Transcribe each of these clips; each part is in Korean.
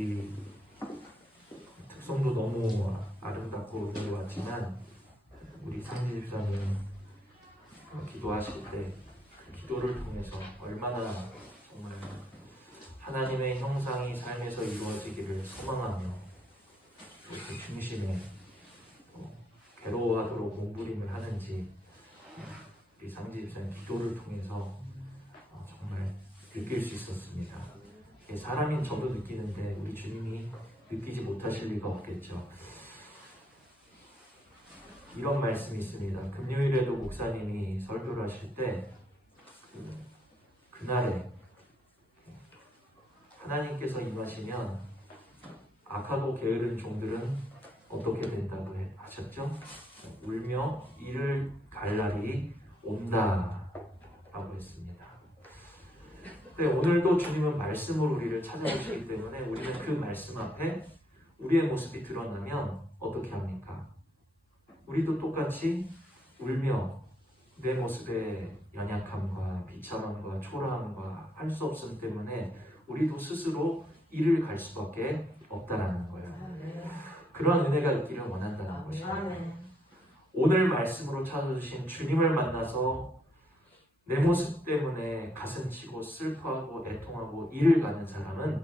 이 특성도 너무 아름답고 은혜로웠지만 우리 상지 집사님 기도하실 때 그 기도를 통해서 얼마나 정말 하나님의 형상이 삶에서 이루어지기를 소망하며 그 중심에 괴로워하도록 몸부림을 하는지 우리 상지 집사님 기도를 통해서 정말 느낄 수 있었습니다. 사람인 저도 느끼는데 우리 주님이 느끼지 못하실 리가 없겠죠. 이런 말씀이 있습니다. 금요일에도 목사님이 설교를 하실 때 그날에 하나님께서 임하시면 악하고 게으른 종들은 어떻게 된다고 하셨죠? 울며 이를 갈 날이 온다 라고 했습니다. 오늘도 주님은 말씀으로 우리를 찾아오시기 때문에 우리는 그 말씀 앞에 우리의 모습이 드러나면 어떻게 합니까? 우리도 똑같이 울며 내 모습의 연약함과 비참함과 초라함과 할 수 없음 때문에 우리도 스스로 이를 갈 수밖에 없다라는 거예요. 그런 은혜가 있기를 원한다는 것입니다. 오늘 말씀으로 찾아주신 주님을 만나서 내 모습 때문에 가슴치고 슬퍼하고 애통하고 이를 가는 사람은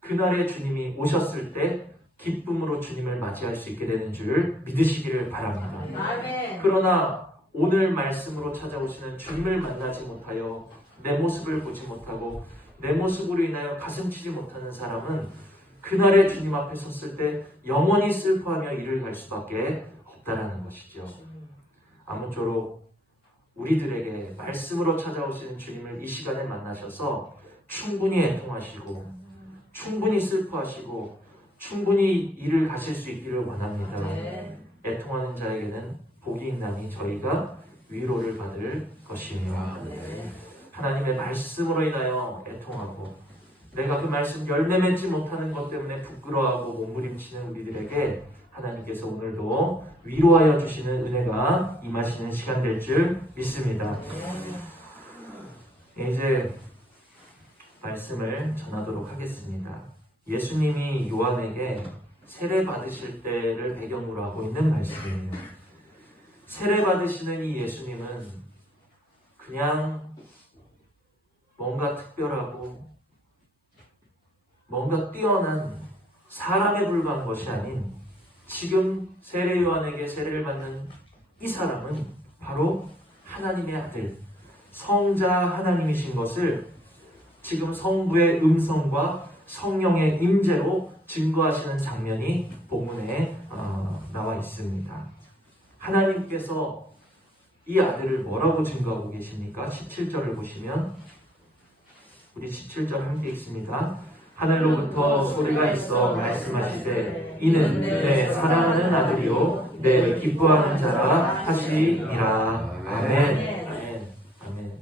그날에 주님이 오셨을 때 기쁨으로 주님을 맞이할 수 있게 되는 줄 믿으시기를 바랍니다. 그러나 오늘 말씀으로 찾아오시는 주님을 만나지 못하여 내 모습을 보지 못하고 내 모습으로 인하여 가슴치지 못하는 사람은 그날에 주님 앞에 섰을 때 영원히 슬퍼하며 이를 갈 수밖에 없다라는 것이죠. 아무쪼록 우리들에게 말씀으로 찾아오시는 주님을 이 시간에 만나셔서 충분히 애통하시고 충분히 슬퍼하시고 충분히 이를 가실 수 있기를 원합니다. 애통하는 자에게는 복이 있나니 저희가 위로를 받을 것이며 하나님의 말씀으로 인하여 애통하고 내가 그 말씀 열매 맺지 못하는 것 때문에 부끄러워하고 몸부림치는 우리들에게 하나님께서 오늘도 위로하여 주시는 은혜가 임하시는 시간 될 줄 믿습니다. 이제 말씀을 전하도록 하겠습니다. 예수님이 요한에게 세례 받으실 때를 배경으로 하고 있는 말씀이에요. 세례 받으시는 이 예수님은 그냥 뭔가 특별하고 뭔가 뛰어난 사람에 불과한 것이 아닌 지금 세례 요한에게 세례를 받는 이 사람은 바로 하나님의 아들, 성자 하나님이신 것을 지금 성부의 음성과 성령의 임재로 증거하시는 장면이 본문에 나와 있습니다. 하나님께서 이 아들을 뭐라고 증거하고 계십니까? 17절을 보시면 우리 17절 함께 읽습니다. 하늘로부터 소리가 있어 말씀하시되 이는 내 사랑하는 아들이요 내 기뻐하는 자라 하시니라. 아멘. 아멘.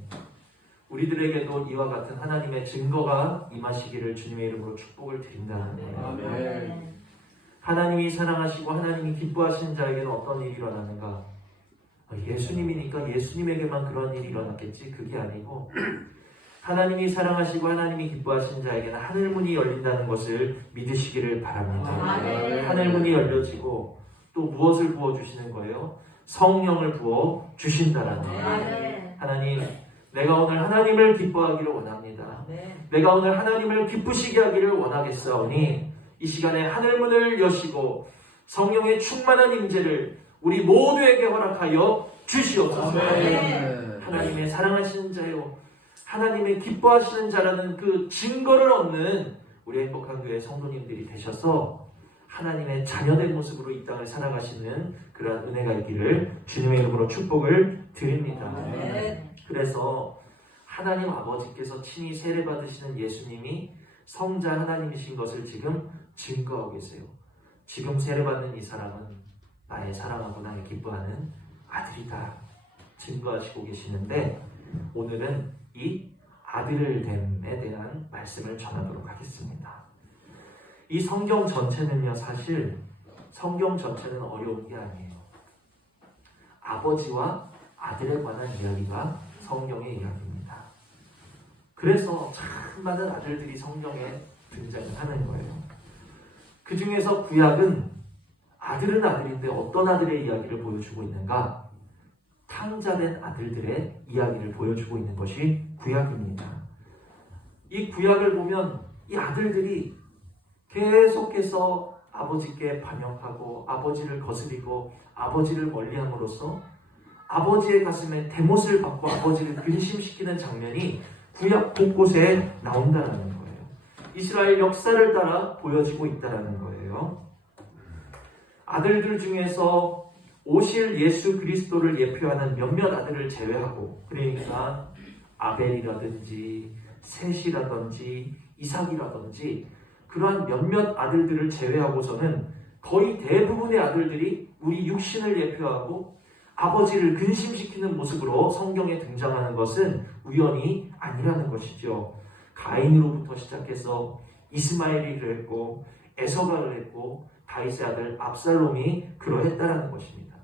우리들에게도 이와 같은 하나님의 증거가 임하시기를 주님의 이름으로 축복을 드린다는 거예요. 아멘. 하나님이 사랑하시고 하나님이 기뻐하시는 자에게는 어떤 일이 일어나는가? 예수님이니까 예수님에게만 그런 일이 일어났겠지? 그게 아니고 하나님이 사랑하시고 하나님이 기뻐하시는 자에게는 하늘문이 열린다는 것을 믿으시기를 바랍니다. 아멘. 하늘문이 열려지고 또 무엇을 부어주시는 거예요? 성령을 부어주신다라는 거예요. 하나님, 내가 오늘 하나님을 기뻐하기를 원합니다. 내가 오늘 하나님을 기쁘시게 하기를 원하겠사오니 이 시간에 하늘문을 여시고 성령의 충만한 임재를 우리 모두에게 허락하여 주시옵소서. 하나님의 사랑하시는 자요 하나님의 기뻐하시는 자라는 그 증거를 얻는 우리 행복한 교회 성도님들이 되셔서 하나님의 자녀된 모습으로 이 땅을 살아가시는 그러한 은혜가 있기를 주님의 이름으로 축복을 드립니다. 그래서 하나님 아버지께서 친히 세례 받으시는 예수님이 성자 하나님이신 것을 지금 증거하고 계세요. 지금 세례 받는 이 사람은 나의 사랑하고 나의 기뻐하는 아들이다 증거하시고 계시는데 오늘은 이 아들됨에 대한 말씀을 전하도록 하겠습니다. 이 성경 전체는요, 사실 성경 전체는 어려운 게 아니에요. 아버지와 아들에 관한 이야기가 성경의 이야기입니다. 그래서 참 많은 아들들이 성경에 등장하는 거예요. 그 중에서 구약은 아들은 아들인데 어떤 아들의 이야기를 보여주고 있는가? 탕자된 아들들의 이야기를 보여주고 있는 것이 구약입니다. 이 구약을 보면 이 아들들이 계속해서 아버지께 반역하고 아버지를 거스리고 아버지를 멀리함으로써 아버지의 가슴에 대못을 받고 아버지를 근심시키는 장면이 구약 곳곳에 나온다는 거예요. 이스라엘 역사를 따라 보여지고 있다는 거예요. 아들들 중에서 오실 예수 그리스도를 예표하는 몇몇 아들을 제외하고, 그러니까 아벨이라든지 셋이라든지 이삭이라든지 그러한 몇몇 아들들을 제외하고서는 거의 대부분의 아들들이 우리 육신을 예표하고 아버지를 근심시키는 모습으로 성경에 등장하는 것은 우연이 아니라는 것이죠. 가인으로부터 시작해서 이스마엘이 그랬고 에서가 그랬고 다윗의 아들 압살롬이 그러했다라는 것입니다.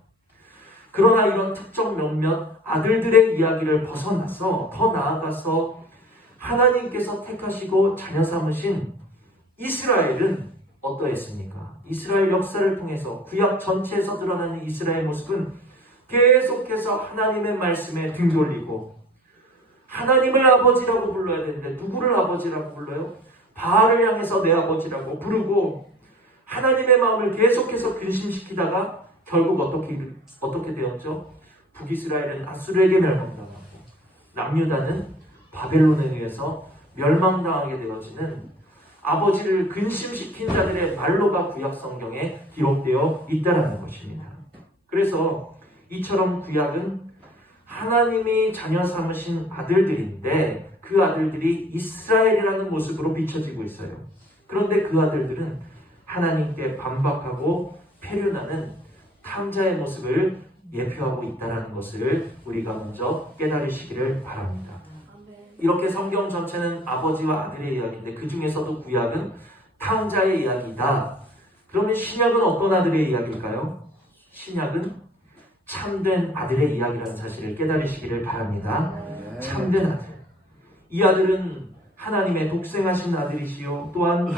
그러나 이런 특정 몇몇 아들들의 이야기를 벗어나서 더 나아가서 하나님께서 택하시고 자녀 삼으신 이스라엘은 어떠했습니까? 이스라엘 역사를 통해서 구약 전체에서 드러나는 이스라엘 모습은 계속해서 하나님의 말씀에 등 돌리고 하나님을 아버지라고 불러야 되는데 누구를 아버지라고 불러요? 바알을 향해서 내 아버지라고 부르고 하나님의 마음을 계속해서 근심시키다가 결국 어떻게 되었죠? 북이스라엘은 아수르에게 멸망당하고 남유다는 바벨론에 의해서 멸망당하게 되어지는 아버지를 근심시킨 자들의 말로가 구약 성경에 기록되어 있다는 것입니다. 그래서 이처럼 구약은 하나님이 자녀 삼으신 아들들인데 그 아들들이 이스라엘이라는 모습으로 비춰지고 있어요. 그런데 그 아들들은 하나님께 반박하고 패륜하는 탕자의 모습을 예표하고 있다는 것을 우리가 먼저 깨달으시기를 바랍니다. 이렇게 성경 전체는 아버지와 아들의 이야기인데 그 중에서도 구약은 탕자의 이야기다. 그러면 신약은 어떤 아들의 이야기일까요? 신약은 참된 아들의 이야기라는 사실을 깨달으시기를 바랍니다. 참된 아들. 이 아들은 하나님의 독생하신 아들이시요 또한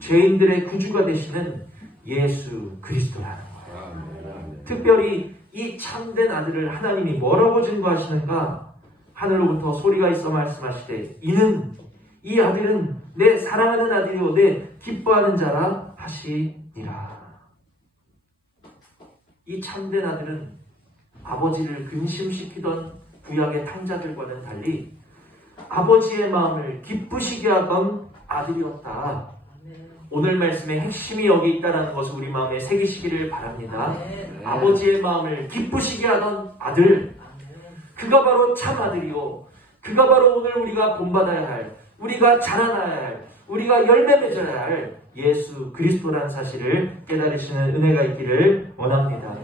죄인들의 구주가 되시는 예수 그리스도라는 거예요. 특별히 이 참된 아들을 하나님이 뭐라고 증거하시는가? 하늘로부터 소리가 있어 말씀하시되 이 아들은 내 사랑하는 아들이요 내 기뻐하는 자라 하시니라. 이 참된 아들은 아버지를 근심시키던 구약의 탕자들과는 달리 아버지의 마음을 기쁘시게 하던 아들이었다. 오늘 말씀의 핵심이 여기 있다는 것을 우리 마음에 새기시기를 바랍니다. 아버지의 마음을 기쁘시게 하던 아들, 그가 바로 참 아들이요, 그가 바로 오늘 우리가 본받아야 할, 우리가 자라나야 할, 우리가 열매 맺어야 할 예수 그리스도라는 사실을 깨달으시는 은혜가 있기를 원합니다.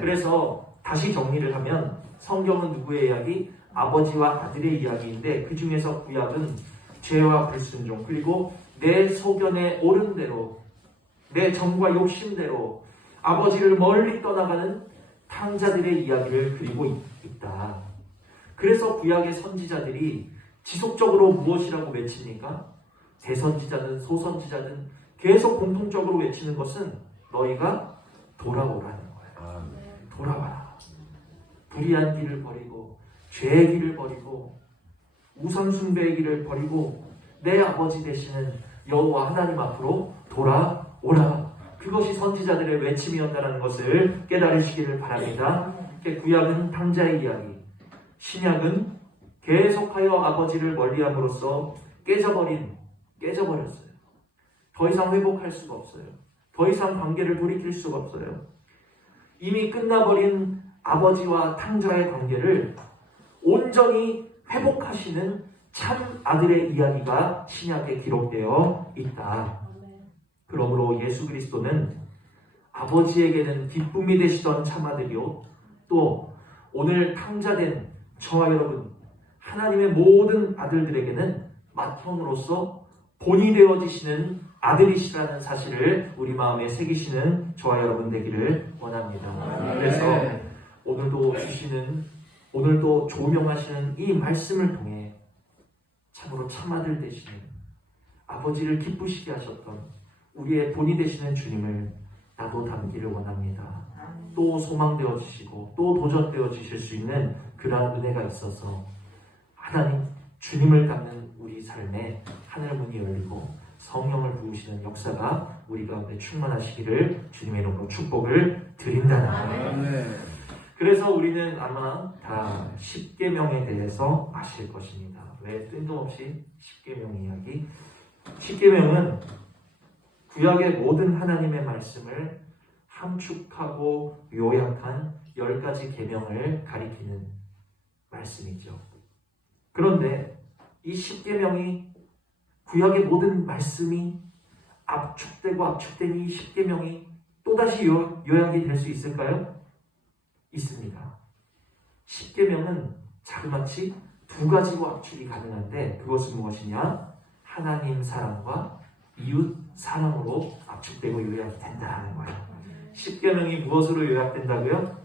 그래서 다시 정리를 하면 성경은 누구의 이야기? 아버지와 아들의 이야기인데 그 중에서 구약은 죄와 불순종 그리고 내 소견에 옳은 대로 내 정과 욕심대로 아버지를 멀리 떠나가는 탕자들의 이야기를 그리고 있다. 그래서 구약의 선지자들이 지속적으로 무엇이라고 외칩니까? 대선지자든 소선지자든 계속 공통적으로 외치는 것은 너희가 돌아오라는 거예요. 돌아와라. 불의한 길을 버리고 죄의 길을 버리고 우상 숭배의 길을 버리고 내 아버지 되시는 여호와 하나님 앞으로 돌아오라. 그것이 선지자들의 외침이었다는 것을 깨달으시기를 바랍니다. 구약은 탕자의 이야기, 신약은 계속하여 아버지를 멀리함으로써 깨져버렸어요. 더 이상 회복할 수가 없어요. 더 이상 관계를 돌이킬 수가 없어요. 이미 끝나버린 아버지와 탕자의 관계를 온전히 회복하시는 참 아들의 이야기가 신약에 기록되어 있다. 그러므로 예수 그리스도는 아버지에게는 기쁨이 되시던 참 아들이요, 또 오늘 탕자된 저와 여러분 하나님의 모든 아들들에게는 맏형으로서 본이 되어지시는 아들이시라는 사실을 우리 마음에 새기시는 저와 여러분 되기를 원합니다. 그래서 오늘도 조명하시는 이 말씀을 통해 참으로 참아들 되시는 아버지를 기쁘시게 하셨던 우리의 본이 되시는 주님을 나도 닮기를 원합니다. 또 소망되어 주시고 또 도전되어 주실 수 있는 그러한 은혜가 있어서 하나님 주님을 닮는 우리 삶에 하늘 문이 열리고 성령을 부으시는 역사가 우리 가운데 충만하시기를 주님의 이름으로 축복을 드린다는 거예요. 그래서 우리는 아마 다 십계명에 대해서 아실 것입니다. 왜 뜬금없이 십계명 이야기? 십계명은 구약의 모든 하나님의 말씀을 함축하고 요약한 10가지 계명을 가리키는 말씀이죠. 그런데 이 십계명이 구약의 모든 말씀이 압축된 이 십계명이 또다시 요약이 될 수 있을까요? 있습니다. 십계명은 자그마치 2가지로 압축이 가능한데 그것은 무엇이냐? 하나님 사랑과 이웃 사랑으로 압축되고 요약이 된다는 거예요. 십계명이 무엇으로 요약된다고요?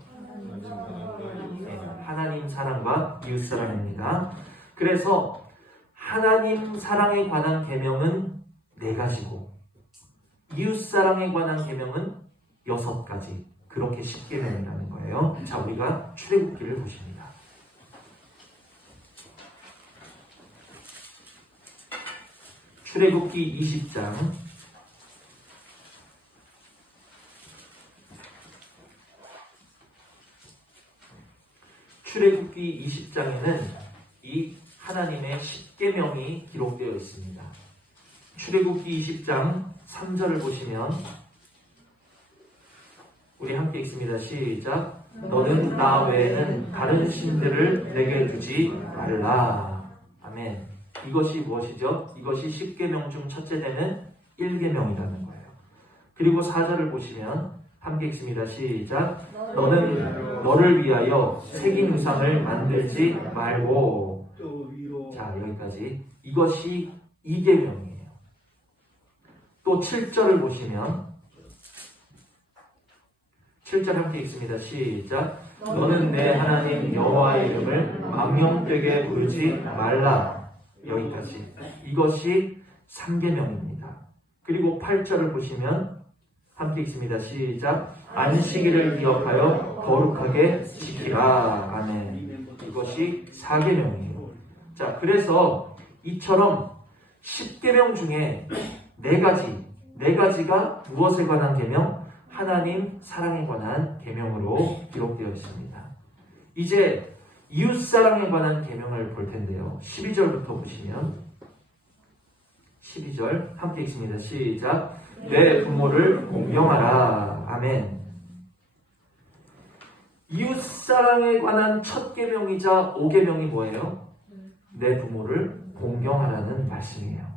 하나님 사랑과 이웃 사랑입니다. 그래서 하나님 사랑에 관한 계명은 4가지고 이웃 사랑에 관한 계명은 6가지. 그렇게 십계명이라는 거예요. 자, 우리가 출애굽기를 보십니다. 출애굽기 20장 출애굽기 20장에는 이 하나님의 십계명이 기록되어 있습니다. 출애굽기 20장 3절을 보시면 우리 함께 읽습니다. 시작. 너는 나 외에는 다른 신들을 내게 두지 말라. 아멘. 이것이 무엇이죠? 이것이 십계명 중 첫째 되는 1계명이라는 거예요. 그리고 4절을 보시면 함께 읽습니다. 시작. 너는 너를 위하여 새긴 우상을 만들지 말고. 자, 여기까지. 이것이 2계명이에요. 또 7절을 보시면 7절 함께 읽습니다. 시작. 너는 내 하나님 여호와의 이름을 망령되게 부르지 말라. 여기까지. 이것이 3계명입니다. 그리고 8절을 보시면 함께 읽습니다. 시작. 안식일을 기억하여 거룩하게 지키라. 아멘. 이것이 4계명이에요. 자, 그래서 이처럼 10계명 중에 4가지가 무엇에 관한 계명? 하나님 사랑에 관한 계명으로 기록되어 있습니다. 이제 이웃 사랑에 관한 계명을 볼 텐데요. 12절부터 보시면 12절 함께 읽습니다. 시작. 내 부모를 공경하라. 아멘. 이웃 사랑에 관한 첫 계명이자 5계명이 뭐예요? 내 부모를 공경하라는 말씀이에요.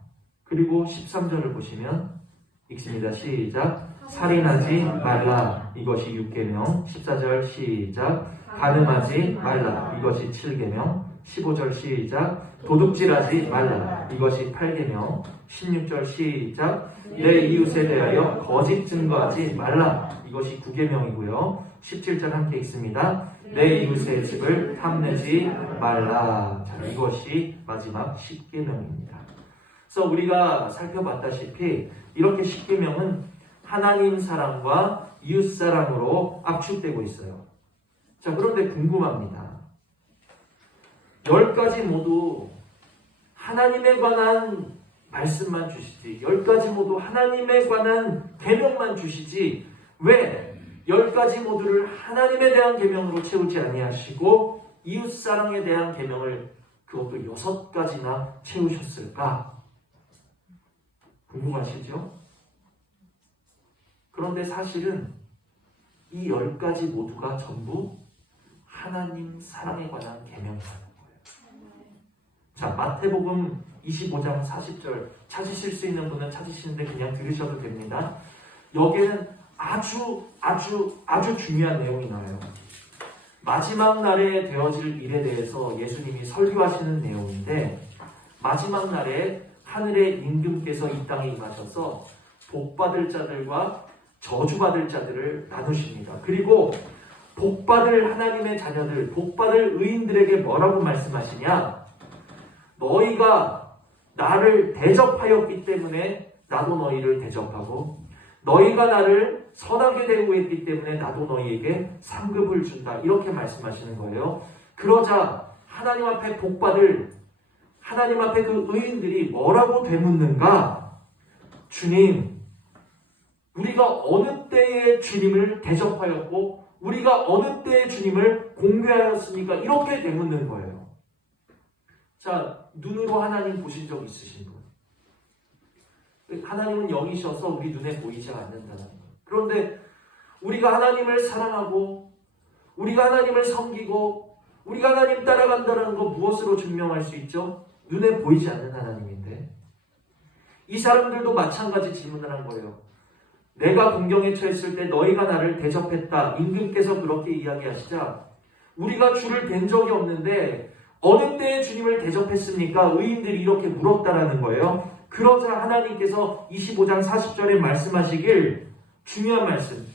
그리고 13절을 보시면 읽습니다. 시작. 살인하지 말라. 이것이 6계명. 14절 시작. 간음하지 말라. 이것이 7계명. 15절 시작. 도둑질하지 말라. 이것이 8계명. 16절 시작. 내 이웃에 대하여 거짓 증거하지 말라. 이것이 9계명이고요. 17절 함께 읽습니다. 내 이웃의 집을 탐내지 말라. 자, 이것이 마지막 10계명입니다. 그래서 우리가 살펴봤다시피 이렇게 10계명은 하나님 사랑과 이웃 사랑으로 압축되고 있어요. 자, 그런데 궁금합니다. 10가지 모두 하나님에 관한 말씀만 주시지, 10가지 모두 하나님에 관한 계명만 주시지, 왜 10가지 모두를 하나님에 대한 계명으로 채우지 아니하시고 이웃 사랑에 대한 계명을 그것도 6가지나 채우셨을까? 궁금하시죠? 그런데 사실은 이 10가지 모두가 전부 하나님 사랑에 관한 계명이라는 거예요. 자, 마태복음 25장 40절 찾으실 수 있는 분은 찾으시는데 그냥 들으셔도 됩니다. 여기에는 아주 중요한 내용이 나와요. 마지막 날에 되어질 일에 대해서 예수님이 설교하시는 내용인데, 마지막 날에 하늘의 임금께서 이 땅에 임하셔서 복받을 자들과 저주받을 자들을 나누십니다. 그리고 복받을 하나님의 자녀들, 복받을 의인들에게 뭐라고 말씀하시냐? 너희가 나를 대접하였기 때문에 나도 너희를 대접하고 너희가 나를 선하게 대우했기 때문에 나도 너희에게 상급을 준다. 이렇게 말씀하시는 거예요. 그러자 하나님 앞에 복받을 하나님 앞에 그 의인들이 뭐라고 되묻는가? 주님, 우리가 어느 때에 주님을 대접하였고 우리가 어느 때에 주님을 공개하였습니까? 이렇게 되묻는 거예요. 자, 눈으로 하나님 보신 적 있으신 분? 하나님은 영이셔서 우리 눈에 보이지 않는다는 거예요. 그런데 우리가 하나님을 사랑하고 우리가 하나님을 섬기고 우리가 하나님 따라간다는 거 무엇으로 증명할 수 있죠? 눈에 보이지 않는 하나님인데 이 사람들도 마찬가지 질문을 한 거예요. 내가 공경에 처했을 때 너희가 나를 대접했다. 임금께서 그렇게 이야기하시자 우리가 주를 뵌 적이 없는데 어느 때에 주님을 대접했습니까? 의인들이 이렇게 물었다라는 거예요. 그러자 하나님께서 25장 40절에 말씀하시길 중요한 말씀.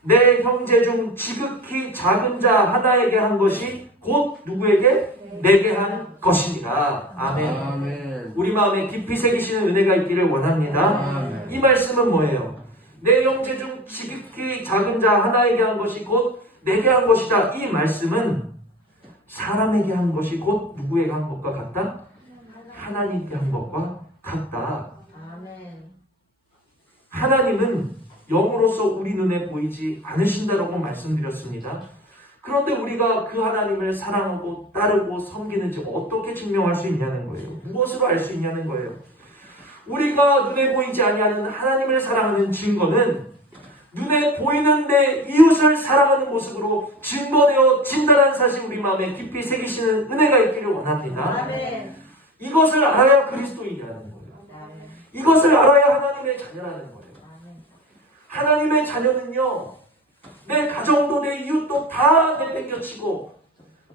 내 형제 중 지극히 작은 자 하나에게 한 것이 곧 누구에게? 내게 한 것이니라. 아멘. 아멘. 우리 마음에 깊이 새기시는 은혜가 있기를 원합니다. 아멘. 이 말씀은 뭐예요? 내 형제 중 지극히 작은 자 하나에게 한 것이 곧 내게 한 것이다. 이 말씀은 사람에게 한 것이 곧 누구에게 한 것과 같다? 하나님께 한 것과 같다. 아멘. 하나님은 영으로서 우리 눈에 보이지 않으신다라고 말씀드렸습니다. 그런데 우리가 그 하나님을 사랑하고 따르고 섬기는지 어떻게 증명할 수 있냐는 거예요. 무엇으로 알 수 있냐는 거예요. 우리가 눈에 보이지 아니하는 하나님을 사랑하는 증거는 눈에 보이는데 이웃을 사랑하는 모습으로 증거되어 진단한 사실 우리 마음에 깊이 새기시는 은혜가 있기를 원합니다. 아멘. 이것을 알아야 그리스도인이라는 거예요. 아멘. 이것을 알아야 하나님의 자녀라는 거예요. 아멘. 하나님의 자녀는요, 내 가정도 내 이웃도 다 내팽겨치고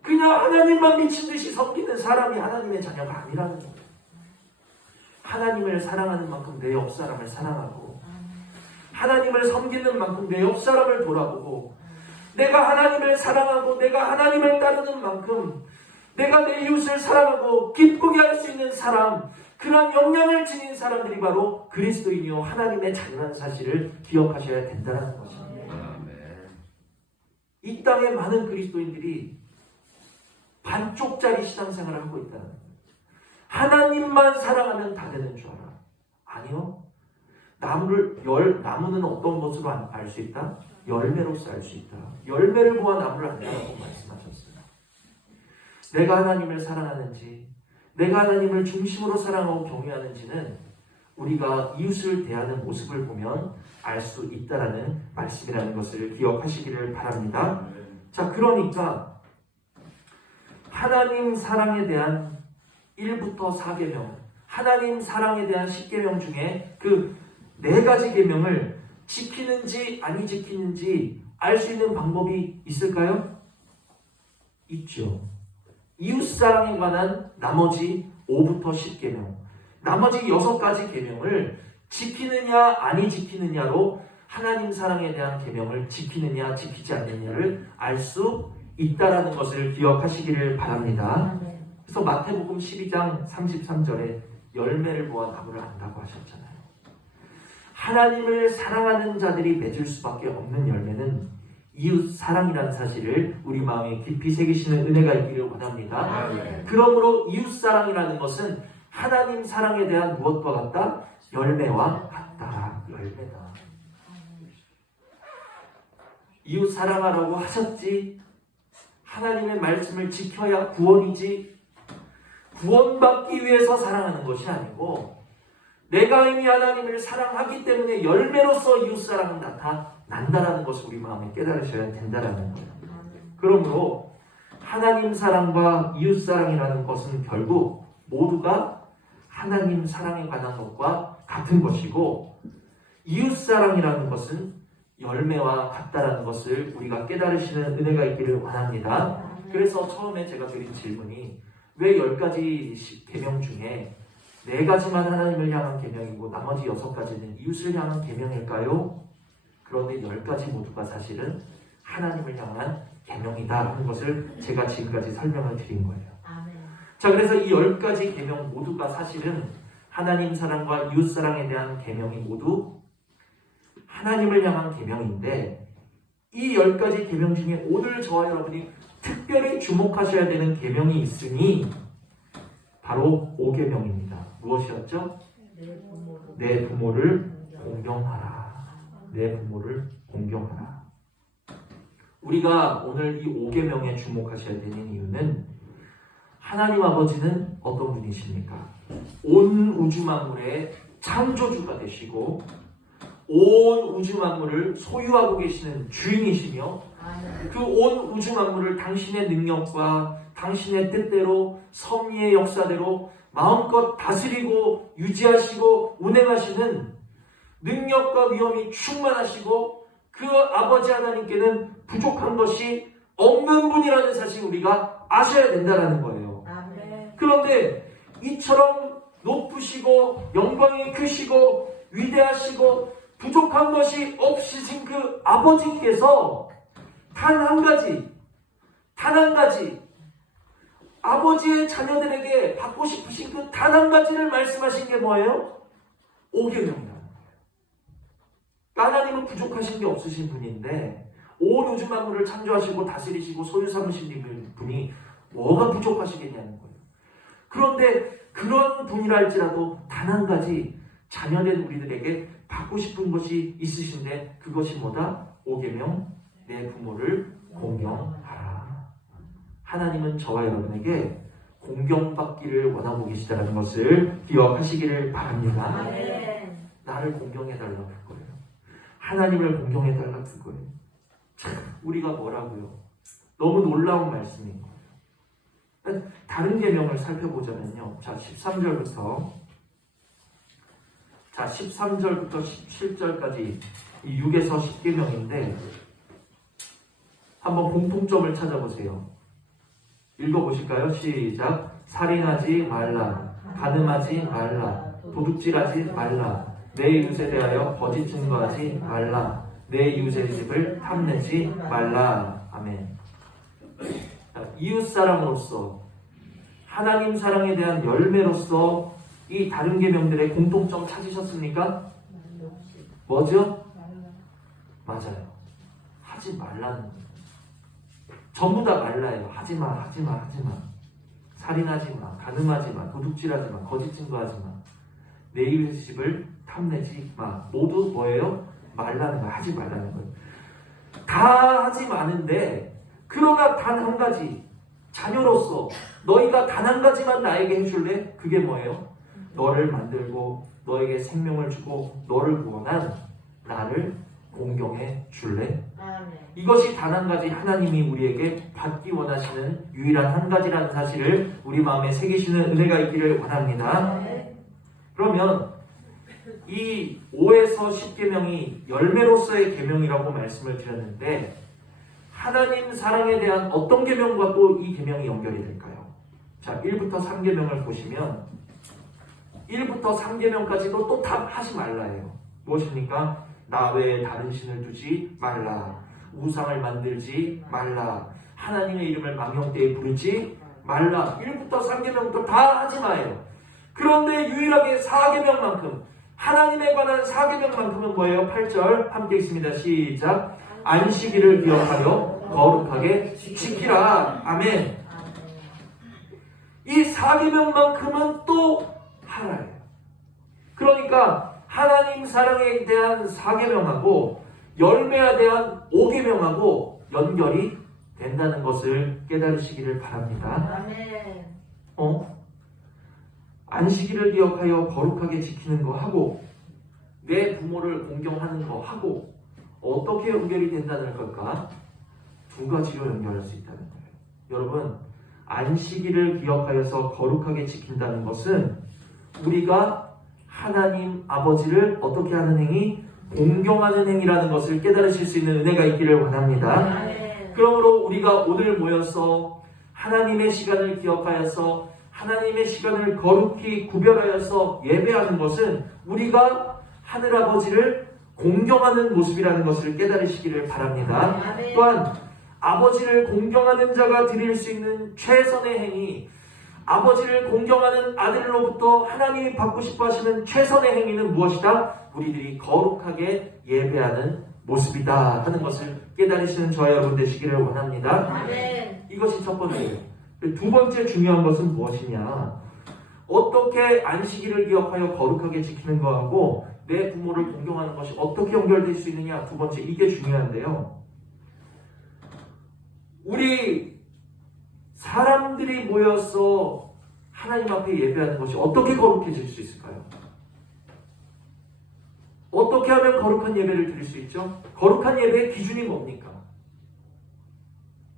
그냥 하나님만 미친 듯이 섬기는 사람이 하나님의 자녀가 아니라는 거예요. 하나님을 사랑하는 만큼 내 옆 사람을 사랑하고 하나님을 섬기는 만큼 내 옆 사람을 돌아보고 내가 하나님을 사랑하고 내가 하나님을 따르는 만큼 내가 내 이웃을 사랑하고 기쁘게 할 수 있는 사람, 그런 역량을 지닌 사람들이 바로 그리스도인이요 하나님의 자녀라는 사실을 기억하셔야 된다는 것입니다. 이 땅에 많은 그리스도인들이 반쪽짜리 신앙생활을 하고 있다는 거예요. 하나님만 사랑하면 다 되는 줄 알아. 아니요. 나무는 어떤 것으로 알 수 있다? 열매로서 알 수 있다. 열매를 보아 나무를 안다라고 말씀하셨어요. 내가 하나님을 사랑하는지, 내가 하나님을 중심으로 사랑하고 경외하는지는 우리가 이웃을 대하는 모습을 보면 알 수 있다라는 말씀이라는 것을 기억하시기를 바랍니다. 자, 그러니까 하나님 사랑에 대한 1부터 4계명, 하나님 사랑에 대한 10계명 중에 그 4가지 계명을 지키는지 아니 지키는지 알 수 있는 방법이 있을까요? 있죠. 이웃사랑에 관한 나머지 5부터 10계명, 나머지 6가지 계명을 지키느냐 아니 지키느냐로 하나님 사랑에 대한 계명을 지키느냐 지키지 않느냐를 알 수 있다라는 것을 기억하시기를 바랍니다. 아멘. 그래서 마태복음 12장 33절에 열매를 보아 나무를 안다고 하셨잖아요. 하나님을 사랑하는 자들이 맺을 수밖에 없는 열매는 이웃 사랑이라는 사실을 우리 마음에 깊이 새기시는 은혜가 있기를 원합니다. 아멘. 그러므로 이웃 사랑이라는 것은 하나님 사랑에 대한 무엇과 같다? 열매와 같다. 열매다. 이웃 사랑하라고 하셨지, 하나님의 말씀을 지켜야 구원이지, 구원받기 위해서 사랑하는 것이 아니고 내가 이미 하나님을 사랑하기 때문에 열매로서 이웃사랑은 나타난다라는 것을 우리 마음에 깨달으셔야 된다라는 거예요. 그러므로 하나님 사랑과 이웃사랑이라는 것은 결국 모두가 하나님 사랑에 관한 것과 같은 것이고 이웃사랑이라는 것은 열매와 같다라는 것을 우리가 깨달으시는 은혜가 있기를 원합니다. 그래서 처음에 제가 드린 질문이 왜 10가지 계명 중에 4가지만 하나님을 향한 계명이고 나머지 6가지는 이웃을 향한 계명일까요? 그런데 10가지 모두가 사실은 하나님을 향한 계명이다 하는 것을 제가 지금까지 설명을 드린 거예요. 아멘. 자, 그래서 이 10가지 계명 모두가 사실은 하나님 사랑과 이웃 사랑에 대한 계명이 모두 하나님을 향한 계명인데, 이 10가지 계명 중에 오늘 저와 여러분이 특별히 주목하셔야 되는 계명이 있으니 바로 5계명입니다. 무엇이었죠? 내 부모를 공경하라. 내 부모를 공경하라. 우리가 오늘 이 5계명에 주목하셔야 되는 이유는 하나님 아버지는 어떤 분이십니까? 온 우주 만물의 창조주가 되시고 온 우주 만물을 소유하고 계시는 주인이시며 그 온 우주 만물을 당신의 능력과 당신의 뜻대로 섭리의 역사대로 마음껏 다스리고 유지하시고 운행하시는 능력과 위엄이 충만하시고 그 아버지 하나님께는 부족한 것이 없는 분이라는 사실 우리가 아셔야 된다는 거예요. 그런데 이처럼 높으시고 영광이 크시고 위대하시고 부족한 것이 없으신 그 아버지께서 단 한 가지 아버지의 자녀들에게 받고 싶으신 그 단 한 가지를 말씀하신 게 뭐예요? 5계명이다. 하나님은 부족하신 게 없으신 분인데 온 우주 만물을 창조하시고 다스리시고 소유 삼으신 분이 뭐가 부족하시겠냐는 거예요. 그런데 그런 분이랄지라도 단 한 가지 자녀된 우리들에게 받고 싶은 것이 있으신데 그것이 뭐다? 5계명, 내 부모를 공경하라. 하나님은 저와 여러분에게 공경받기를 원하고 계시다는 것을 기억하시기를 바랍니다. 나를 공경해달라고 그거예요. 하나님을 공경해달라고 그거예요. 참 우리가 뭐라고요? 너무 놀라운 말씀인 거예요. 다른 계명을 살펴보자면요. 자, 13절부터 17절까지 이 6에서 10계명인데 한번 공통점을 찾아보세요. 읽어보실까요? 시작. 살인하지 말라. 간음하지 말라. 도둑질하지 말라. 내 이웃에 대하여 거짓 증거하지 말라. 내 이웃의 집을 탐내지 말라. 아멘. 이웃 사랑으로서 하나님 사랑에 대한 열매로서 이 다른 계명들의 공통점 찾으셨습니까? 뭐죠? 맞아요. 하지 말라는 거예요. 전부 다 말라요. 하지마. 살인하지 마. 간음하지 마. 도둑질하지 마. 거짓 증거하지 마. 내 이웃의 집을 탐내지 마. 모두 뭐예요? 말라는 거예요. 하지 말라는 거예요. 다 하지 마는데 그러나 단 한 가지 자녀로서 너희가 단 한 가지만 나에게 해줄래? 그게 뭐예요? 너를 만들고 너에게 생명을 주고 너를 구원한 나를 공경해 줄래? 이것이 단 한 가지 하나님이 우리에게 받기 원하시는 유일한 한 가지라는 사실을 우리 마음에 새기시는 은혜가 있기를 원합니다. 그러면 이 5에서 10계명이 열매로서의 계명이라고 말씀을 드렸는데 하나님 사랑에 대한 어떤 계명과 또 이 계명이 연결이 될까요? 자, 1부터 3계명을 보시면 1부터 3계명까지도 또 다 하지 말라예요. 무엇입니까? 나 외에 다른 신을 두지 말라. 우상을 만들지 말라. 하나님의 이름을 망령되이 부르지 말라. 1부터 3계명부터 다 하지 마요. 그런데 유일하게 4계명만큼 하나님에 관한 4계명만큼은 뭐예요? 8절 함께 읽습니다. 시작. 안식일을 기억하여 거룩하게 지키라. 아멘. 이 4계명만큼은 또 하라예요. 그러니까 하나님 사랑에 대한 4계명하고 열매에 대한 5계명하고 연결이 된다는 것을 깨달으시기를 바랍니다. 안식일을 기억하여 거룩하게 지키는 거 하고 내 부모를 공경하는 거 하고 어떻게 연결이 된다는 걸까? 두 가지로 연결할 수 있다는 거예요. 여러분, 안식일을 기억하여서 거룩하게 지킨다는 것은 우리가 하나님 아버지를 어떻게 하는 행위? 공경하는 행위라는 것을 깨달으실 수 있는 은혜가 있기를 원합니다. 그러므로 우리가 오늘 모여서 하나님의 시간을 기억하여서 하나님의 시간을 거룩히 구별하여서 예배하는 것은 우리가 하늘아버지를 공경하는 모습이라는 것을 깨달으시기를 바랍니다. 또한 아버지를 공경하는 자가 드릴 수 있는 최선의 행위, 아버지를 공경하는 아들로부터 하나님이 받고 싶어 하시는 최선의 행위는 무엇이다? 우리들이 거룩하게 예배하는 모습이다 하는 것을 깨달으시는 저와 여러분 되시기를 원합니다. 아멘. 이것이 첫 번째예요. 두 번째 중요한 것은 무엇이냐? 어떻게 안식일을 기억하여 거룩하게 지키는 것하고 내 부모를 공경하는 것이 어떻게 연결될 수 있느냐? 두 번째, 이게 중요한데요. 우리 사람들이 모여서 하나님 앞에 예배하는 것이 어떻게 거룩해질 수 있을까요? 어떻게 하면 거룩한 예배를 드릴 수 있죠? 거룩한 예배의 기준이 뭡니까?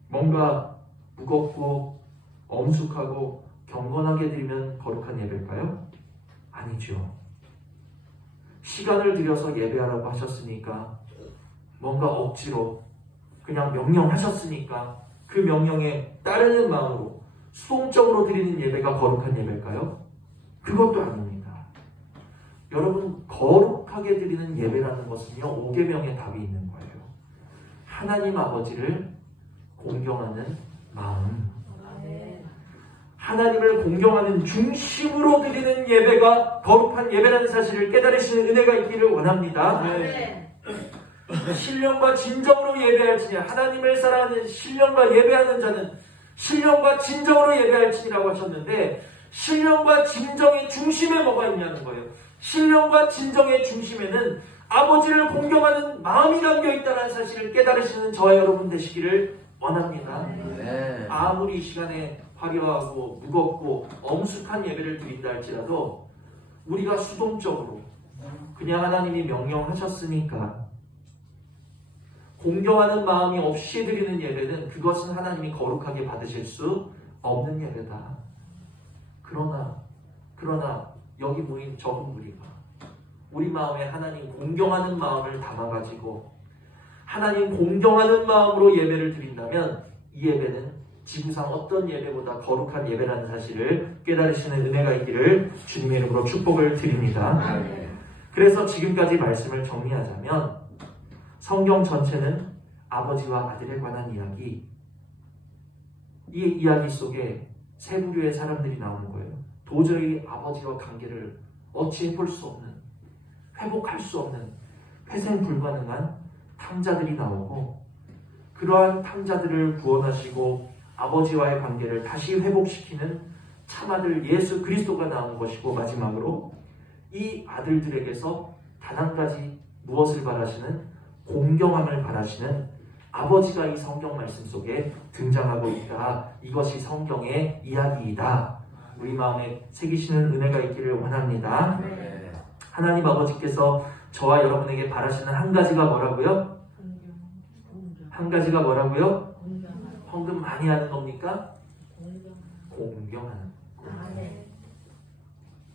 뭔가 무겁고 엄숙하고 경건하게 드리면 거룩한 예배일까요? 아니죠. 시간을 들여서 예배하라고 하셨으니까, 뭔가 억지로 그냥 명령하셨으니까 그 명령에 따르는 마음으로 수동적으로 드리는 예배가 거룩한 예배일까요? 그것도 아닙니다. 여러분, 거룩하게 드리는 예배라는 것은요, 5계명의 답이 있는 거예요. 하나님 아버지를 공경하는 마음, 하나님을 공경하는 중심으로 드리는 예배가 거룩한 예배라는 사실을 깨달으시는 은혜가 있기를 원합니다. 신령과 진정으로 예배할지니, 하나님을 사랑하는 신령과 예배하는 자는 신령과 진정으로 예배할지니라고 하셨는데, 신령과 진정의 중심에 뭐가 있냐는 거예요. 신령과 진정의 중심에는 아버지를 공경하는 마음이 담겨있다는 사실을 깨달으시는 저와 여러분 되시기를 원합니다. 아무리 이 시간에 화려하고 무겁고 엄숙한 예배를 드린다 할지라도 우리가 수동적으로 그냥 하나님이 명령하셨으니까 공경하는 마음이 없이 드리는 예배는, 그것은 하나님이 거룩하게 받으실 수 없는 예배다. 그러나 여기 모인 적은 무리가 우리 마음에 하나님 공경하는 마음을 담아가지고 하나님 공경하는 마음으로 예배를 드린다면, 이 예배는 지구상 어떤 예배보다 거룩한 예배라는 사실을 깨달으시는 은혜가 있기를 주님의 이름으로 축복을 드립니다. 그래서 지금까지 말씀을 정리하자면, 성경 전체는 아버지와 아들에 관한 이야기, 이 이야기 속에 세 부류의 사람들이 나오는 거예요. 도저히 아버지와 관계를 어찌해 볼 수 없는, 회복할 수 없는, 회생 불가능한 탕자들이 나오고, 그러한 탕자들을 구원하시고 아버지와의 관계를 다시 회복시키는 참아들 예수 그리스도가 나온 것이고, 마지막으로 이 아들들에게서 단 한 가지 무엇을 바라시는, 공경함을 바라시는 아버지가 이 성경 말씀 속에 등장하고 있다. 이것이 성경의 이야기이다. 우리 마음에 새기시는 은혜가 있기를 원합니다. 하나님 아버지께서 저와 여러분에게 바라시는 한 가지가 뭐라고요? 한 가지가 뭐라고요? 헌금 많이 하는 겁니까? 공경하는.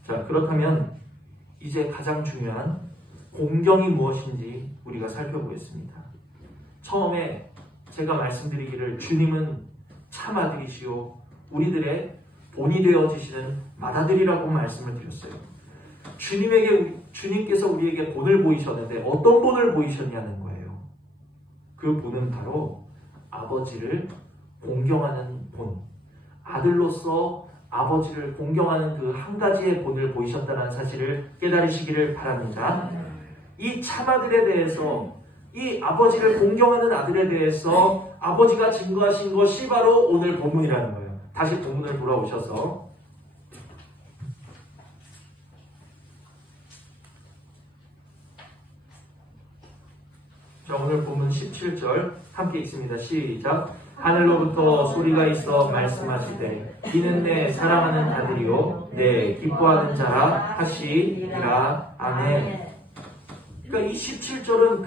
자, 그렇다면 이제 가장 중요한 공경이 무엇인지 우리가 살펴보겠습니다. 처음에 제가 말씀드리기를, 주님은 참 아들이시오 우리들의 본이 되어지시는 맏아들이라고 말씀을 드렸어요. 주님께서 우리에게 본을 보이셨는데 어떤 본을 보이셨냐는 거예요. 그 본은 바로 아버지를 공경하는 본, 아들로서 아버지를 공경하는 그 한 가지의 본을 보이셨다는 사실을 깨달으시기를 바랍니다. 이 참아들에 대해서, 이 아버지를 공경하는 아들에 대해서 아버지가 증거하신 것이 바로 오늘 본문이라는 거예요. 다시 본문을 돌아오셔서 자, 오늘 본문 17절 함께 읽습니다. 시작. 하늘로부터 소리가 있어 말씀하시되 이는 내 사랑하는 아들이요 내 기뻐하는 자라 하시니라. 아멘. 그러니까 이 17절은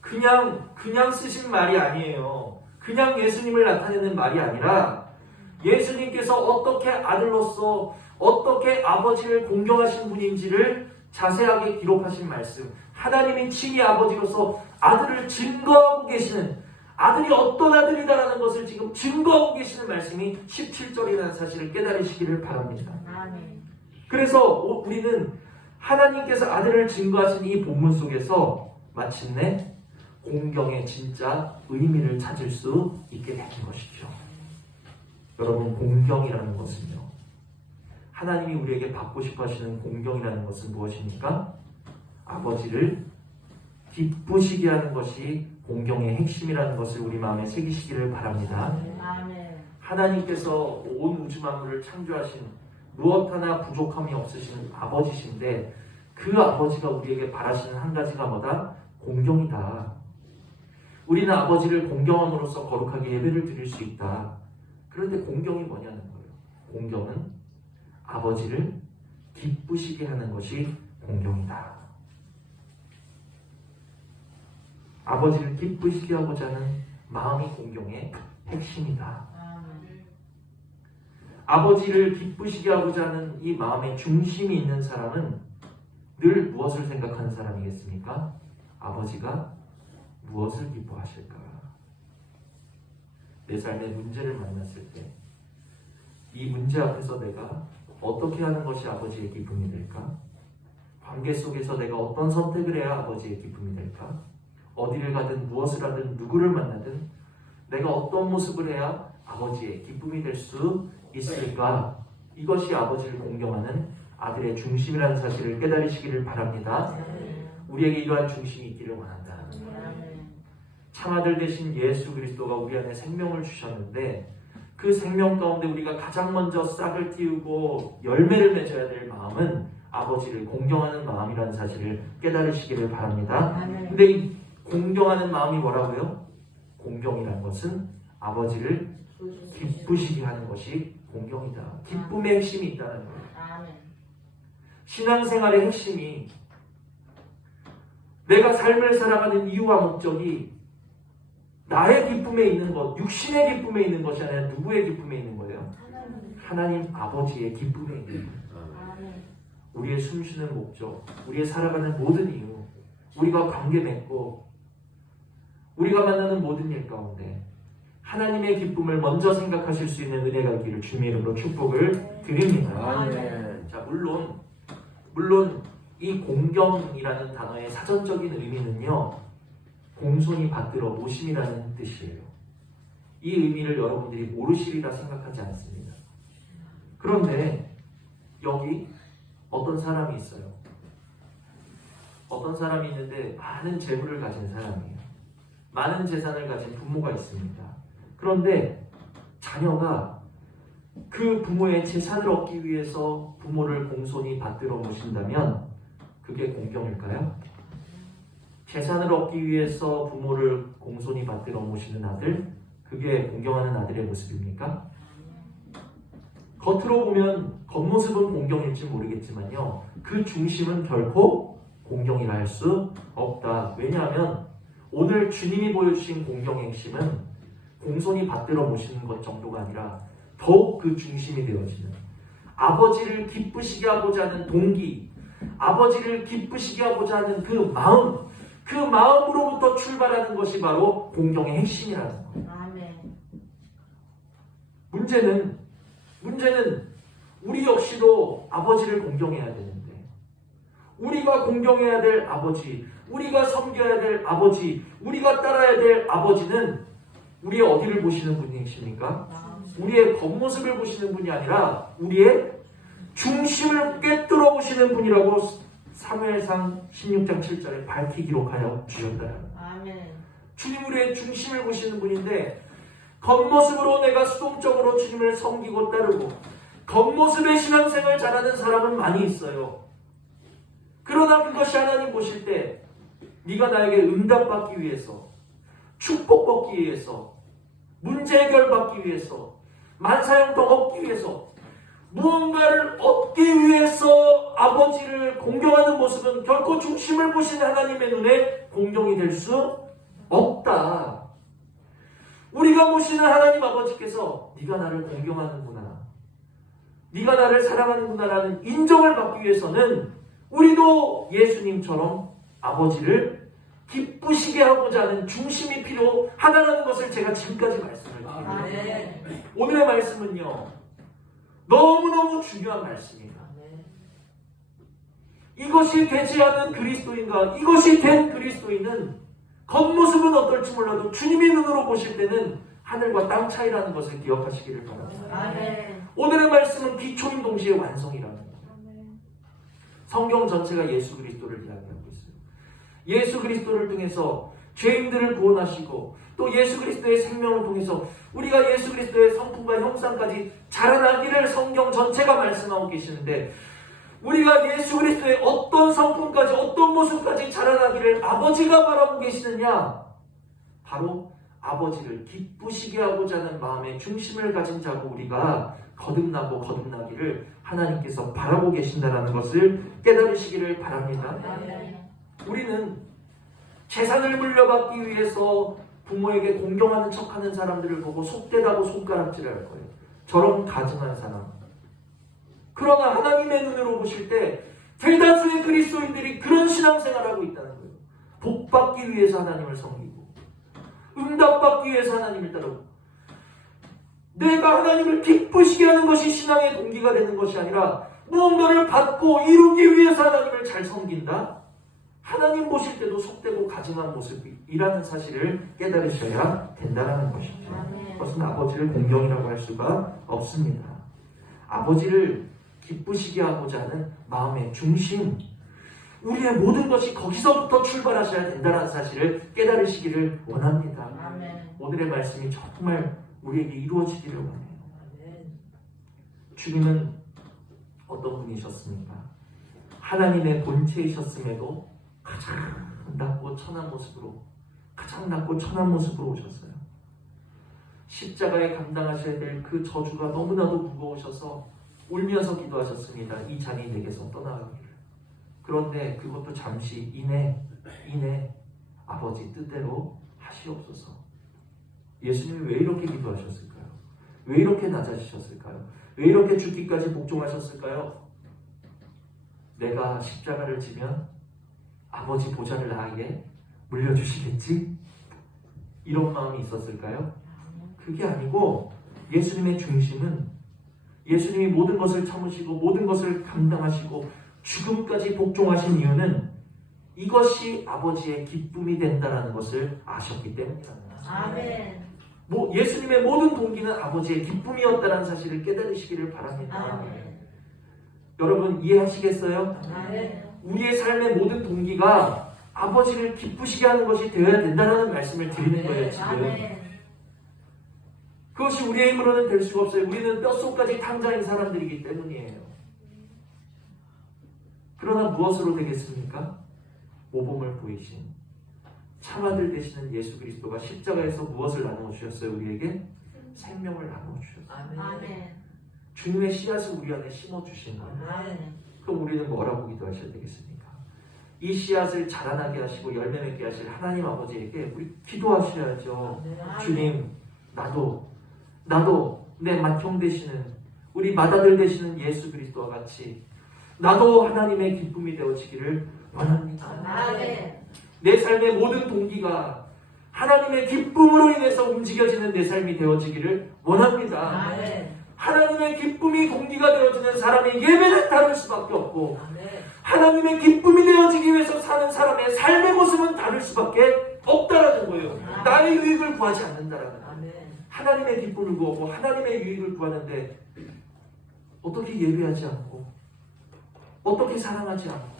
그냥 쓰신 말이 아니에요. 그냥 예수님을 나타내는 말이 아니라, 예수님께서 어떻게 아들로서 어떻게 아버지를 공경하신 분인지를 자세하게 기록하신 말씀, 하나님이 친히 아버지로서 아들을 증거하고 계시는, 아들이 어떤 아들이다라는 것을 지금 증거하고 계시는 말씀이 17절이라는 사실을 깨달으시기를 바랍니다. 그래서 우리는 하나님께서 아들을 증거하신 이 본문 속에서 마침내 공경의 진짜 의미를 찾을 수 있게 되는 것이죠. 여러분, 공경이라는 것은요, 하나님이 우리에게 받고 싶어 하시는 공경이라는 것은 무엇입니까? 아버지를 기쁘시게 하는 것이 공경의 핵심이라는 것을 우리 마음에 새기시기를 바랍니다. 하나님께서 온 우주 만물을 창조하신 무엇 하나 부족함이 없으신 아버지신데, 그 아버지가 우리에게 바라시는 한 가지가 뭐다? 공경이다. 우리는 아버지를 공경함으로써 거룩하게 예배를 드릴 수 있다. 그런데 공경이 뭐냐는 거예요. 공경은 아버지를 기쁘시게 하는 것이 공경이다. 아버지를 기쁘시게 하고자 하는 마음이 공경의 핵심이다. 아버지를 기쁘시게 하고자 하는 이 마음의 중심이 있는 사람은 늘 무엇을 생각하는 사람이겠습니까? 아버지가 무엇을 기뻐하실까? 내 삶의 문제를 만났을 때 이 문제 앞에서 내가 어떻게 하는 것이 아버지의 기쁨이 될까? 관계 속에서 내가 어떤 선택을 해야 아버지의 기쁨이 될까? 어디를 가든 무엇을 하든 누구를 만나든 내가 어떤 모습을 해야 아버지의 기쁨이 될 수 있을까? 이것이 아버지를 공경하는 아들의 중심이라는 사실을 깨달으시기를 바랍니다. 우리에게 이러한 중심이 있기를 원한다. 참아들 되신 예수 그리스도가 우리 안에 생명을 주셨는데, 그 생명 가운데 우리가 가장 먼저 싹을 틔우고 열매를 맺어야 될 마음은 아버지를 공경하는 마음이라는 사실을 깨달으시기를 바랍니다. 근데 이 공경하는 마음이 뭐라고요? 공경이라는 것은 아버지를 기쁘시게 하는 것이 공경이다. 기쁨의 핵심이 있다는 거예요. 신앙생활의 핵심이, 내가 삶을 살아가는 이유와 목적이 나의 기쁨에 있는 것, 육신의 기쁨에 있는 것이 아니라 누구의 기쁨에 있는 거예요? 하나님 아버지의 기쁨에 있는 거예요. 우리의 숨쉬는 목적, 우리의 살아가는 모든 이유, 우리가 관계 맺고 우리가 만나는 모든 일 가운데 하나님의 기쁨을 먼저 생각하실 수 있는 은혜가 있기를 주님의 이름으로 축복을 드립니다. 자, 물론 이 공경이라는 단어의 사전적인 의미는요, 공손히 받들어 모심이라는 뜻이에요. 이 의미를 여러분들이 모르시리라 생각하지 않습니다. 그런데 여기 어떤 사람이 있어요. 어떤 사람이 있는데 많은 재물을 가진 사람이에요. 많은 재산을 가진 부모가 있습니다. 그런데 자녀가 그 부모의 재산을 얻기 위해서 부모를 공손히 받들어 모신다면 그게 공경일까요? 재산을 얻기 위해서 부모를 공손히 받들어 모시는 아들, 그게 공경하는 아들의 모습입니까? 겉으로 보면 겉모습은 공경일지 모르겠지만요, 그 중심은 결코 공경이라 할 수 없다. 왜냐하면 오늘 주님이 보여주신 공경의 핵심은 공손히 받들어 모시는 것 정도가 아니라 더욱 그 중심이 되어지는, 아버지를 기쁘시게 하고자 하는 동기, 아버지를 기쁘시게 하고자 하는 그 마음, 그 마음으로부터 출발하는 것이 바로 공경의 핵심이라는 거예요. 문제는 우리 역시도 아버지를 공경해야 되는데, 우리가 공경해야 될 아버지, 우리가 섬겨야 될 아버지, 우리가 따라야 될 아버지는 우리의 어디를 보시는 분이십니까? 우리의 겉모습을 보시는 분이 아니라 우리의 중심을 꿰뚫어 보시는 분이라고 사무엘상 16장 7절에 밝히 기록하여 주셨다. 주님 우리의 중심을 보시는 분인데, 겉모습으로 내가 수동적으로 주님을 섬기고 따르고 겉모습의 신앙생활 잘하는 사람은 많이 있어요. 그러나 그것이 하나님 보실 때 네가 나에게 응답받기 위해서, 축복받기 위해서, 문제 해결받기 위해서, 만사형통 얻기 위해서, 무언가를 얻기 위해서 아버지를 공경하는 모습은 결코 중심을 보신 하나님의 눈에 공경이 될 수 없다. 우리가 모시는 하나님 아버지께서 네가 나를 공경하는구나, 네가 나를 사랑하는구나 라는 인정을 받기 위해서는 우리도 예수님처럼 아버지를 기쁘시게 하고자 하는 중심이 필요하다는 것을 제가 지금까지 말씀을 드립니다. 오늘의 말씀은요, 너무너무 중요한 말씀입니다. 이것이 되지 않은 그리스도인과 이것이 된 그리스도인은 겉모습은 어떨지 몰라도 주님의 눈으로 보실 때는 하늘과 땅 차이라는 것을 기억하시기를 바랍니다. 아멘. 오늘의 말씀은 기초인 동시에 완성이라는 거예요. 성경 전체가 예수 그리스도를 이야기하고 있어요. 예수 그리스도를 통해서 죄인들을 구원하시고 또 예수 그리스도의 생명을 통해서 우리가 예수 그리스도의 성품과 형상까지 자라나기를 성경 전체가 말씀하고 계시는데, 우리가 예수 그리스도의 어떤 성품까지 어떤 모습까지 자라나기를 아버지가 바라보고 계시느냐? 바로 아버지를 기쁘시게 하고자 하는 마음의 중심을 가진 자고 우리가 거듭나고 거듭나기를 하나님께서 바라고 계신다는 것을 깨달으시기를 바랍니다. 우리는 재산을 물려받기 위해서 부모에게 공경하는 척하는 사람들을 보고 속되다고 손가락질할 거예요. 저런 가증한 사람. 그러나 하나님의 눈으로 보실 때 대다수의 그리스도인들이 그런 신앙생활을 하고 있다는 거예요. 복받기 위해서 하나님을 섬기고 응답받기 위해서 하나님을 따르고, 내가 하나님을 기쁘시게 하는 것이 신앙의 동기가 되는 것이 아니라 무언가를 받고 이루기 위해서 하나님을 잘 섬긴다? 하나님 보실 때도 속되고 가증한 모습이라는 사실을 깨달으셔야 된다는 것이죠. 그것은 아버지를 공경이라고 할 수가 없습니다. 아버지를 기쁘시게 하고자 하는 마음의 중심, 우리의 모든 것이 거기서부터 출발하셔야 된다는 사실을 깨달으시기를 원합니다. 오늘의 말씀이 정말 우리에게 이루어지기를 원해요. 주님은 어떤 분이셨습니까? 하나님의 본체이셨음에도 가장 낮고 천한 모습으로 오셨어요. 십자가에 감당하셔야 될 그 저주가 너무나도 무거우셔서 울면서 기도하셨습니다. 이 잔이 내게서 떠나가기를. 그런데 그것도 잠시 이내 아버지 뜻대로 하시옵소서. 예수님이 왜 이렇게 기도하셨을까요? 왜 이렇게 낮아지셨을까요? 왜 이렇게 죽기까지 복종하셨을까요? 내가 십자가를 지면 아버지 보좌를 나에게 물려주시겠지? 이런 마음이 있었을까요? 그게 아니고, 예수님의 중심은 예수님이 모든 것을 참으시고 모든 것을 감당하시고 죽음까지 복종하신 이유는 이것이 아버지의 기쁨이 된다는 것을 아셨기 때문입니다. 아멘. 예수님의 모든 동기는 아버지의 기쁨이었다는 사실을 깨달으시기를 바랍니다. 아멘. 여러분 이해하시겠어요? 아멘. 우리의 삶의 모든 동기가 아버지를 기쁘시게 하는 것이 되어야 된다는 말씀을 드리는 거예요. 지금 아멘. 그것이 우리의 힘으로는 될 수가 없어요. 우리는 뼛속까지 탕자인 사람들이기 때문이에요. 그러나 무엇으로 되겠습니까? 모범을 보이신 참아들 되시는 예수 그리스도가 십자가에서 무엇을 나누어 주셨어요? 우리에게 생명을 나누어 주셨어요. 아멘. 주님의 씨앗을 우리 안에 심어 주신 거예요. 아멘. 그럼 우리는 뭐라고 기도하셔야 되겠습니까? 이 씨앗을 자라나게 하시고 열매 맺게 하실 하나님 아버지에게 우리 기도하셔야죠. 주님, 나도 내 맏형 되시는 우리 맏아들 되시는 예수 그리스도와 같이 나도 하나님의 기쁨이 되어지기를 원합니다. 아멘. 내 삶의 모든 동기가 하나님의 기쁨으로 인해서 움직여지는 내 삶이 되어지기를 원합니다. 아멘. 하나님의 기쁨이 동기가 되어지는 사람의 예배는 다를 수밖에 없고, 아멘. 하나님의 기쁨이 되어지기 위해서 사는 사람의 삶의 모습은 다를 수밖에 없다라는 거예요. 나의 유익을 구하지 않는다라는 거예요. 하나님의 기쁨을 구하고 하나님의 유익을 구하는데 어떻게 예배하지 않고 어떻게 사랑하지 않고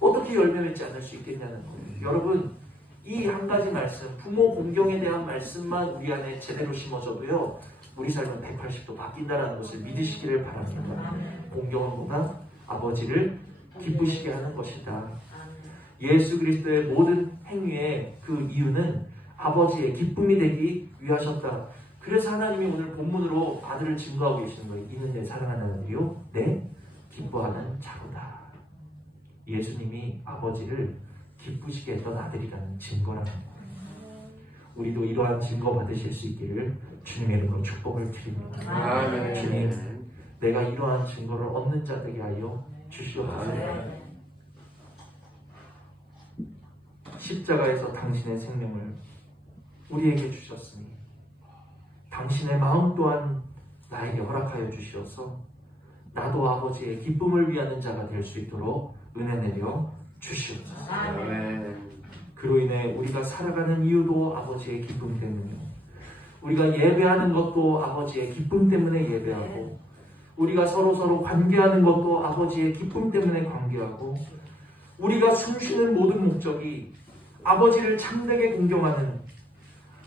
어떻게 열매 맺지 않을 수 있겠냐는 거예요. 여러분, 이 한 가지 말씀, 부모 공경에 대한 말씀만 우리 안에 제대로 심어져도요, 우리 삶은 180도 바뀐다는 것을 믿으시기를 바랍니다. 공경은 뭐가? 아버지를 기쁘시게 하는 것이다. 예수 그리스도의 모든 행위의 그 이유는 아버지의 기쁨이 되기 위하셨다. 그래서 하나님이 오늘 본문으로 아들을 증거하고 계시는 거예요. 이는 내 사랑하는 아들이요 내 기뻐하는 자로다. 예수님이 아버지를 기쁘시게 했던 아들이라는 증거라는 거예요. 우리도 이러한 증거 받으실 수 있기를 주님의 이름으로 축복을 드립니다. 아멘. 주님, 내가 이러한 증거를 얻는 자 되게 하여 주시옵소서. 십자가에서 당신의 생명을 우리에게 주셨으니 당신의 마음 또한 나에게 허락하여 주시어서 나도 아버지의 기쁨을 위하는 자가 될 수 있도록 은혜 내려 주시옵소서. 아멘. 그로 인해 우리가 살아가는 이유도 아버지의 기쁨 때문이요, 우리가 예배하는 것도 아버지의 기쁨 때문에 예배하고, 우리가 서로 관계하는 것도 아버지의 기쁨 때문에 관계하고, 우리가 숨쉬는 모든 목적이 아버지를 참되게 공경하는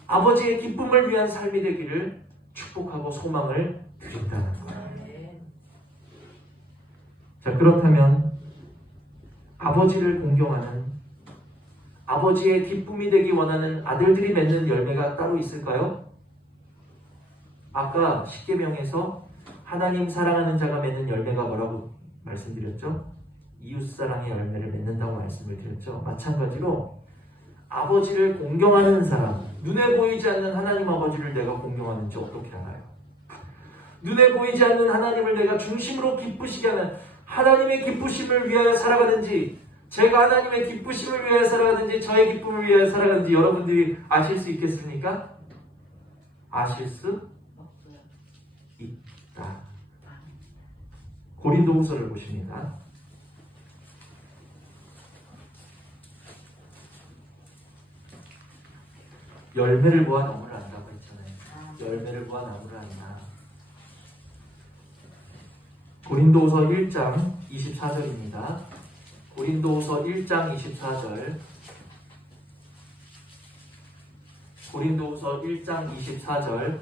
아버지의 기쁨을 위한 삶이 되기를 축복하고 소망을 드린다는 거예요. 자, 그렇다면 아버지를 공경하는, 아버지의 기쁨이 되기 원하는 아들들이 맺는 열매가 따로 있을까요? 아까 십계명에서 하나님 사랑하는 자가 맺는 열매가 뭐라고 말씀드렸죠? 이웃사랑의 열매를 맺는다고 말씀을 드렸죠. 마찬가지로 아버지를 공경하는 사람, 눈에 보이지 않는 하나님 아버지를 내가 공경하는지 어떻게 알아요? 눈에 보이지 않는 하나님을 내가 중심으로 기쁘시게 하는, 하나님의 기쁘심을 위하여 살아가는지, 제가 하나님의 기쁘심을 위하여 살아가는지, 저의 기쁨을 위하여 살아가는지 여러분들이 아실 수 있겠습니까? 아실 수 있다. 고린도후서를 보십니다. 열매를 보아 나무를 안다고 했잖아요. 열매를 보아 나무를 안다. 고린도후서 1장 24절입니다. 고린도후서 1장 24절. 고린도후서 1장 24절.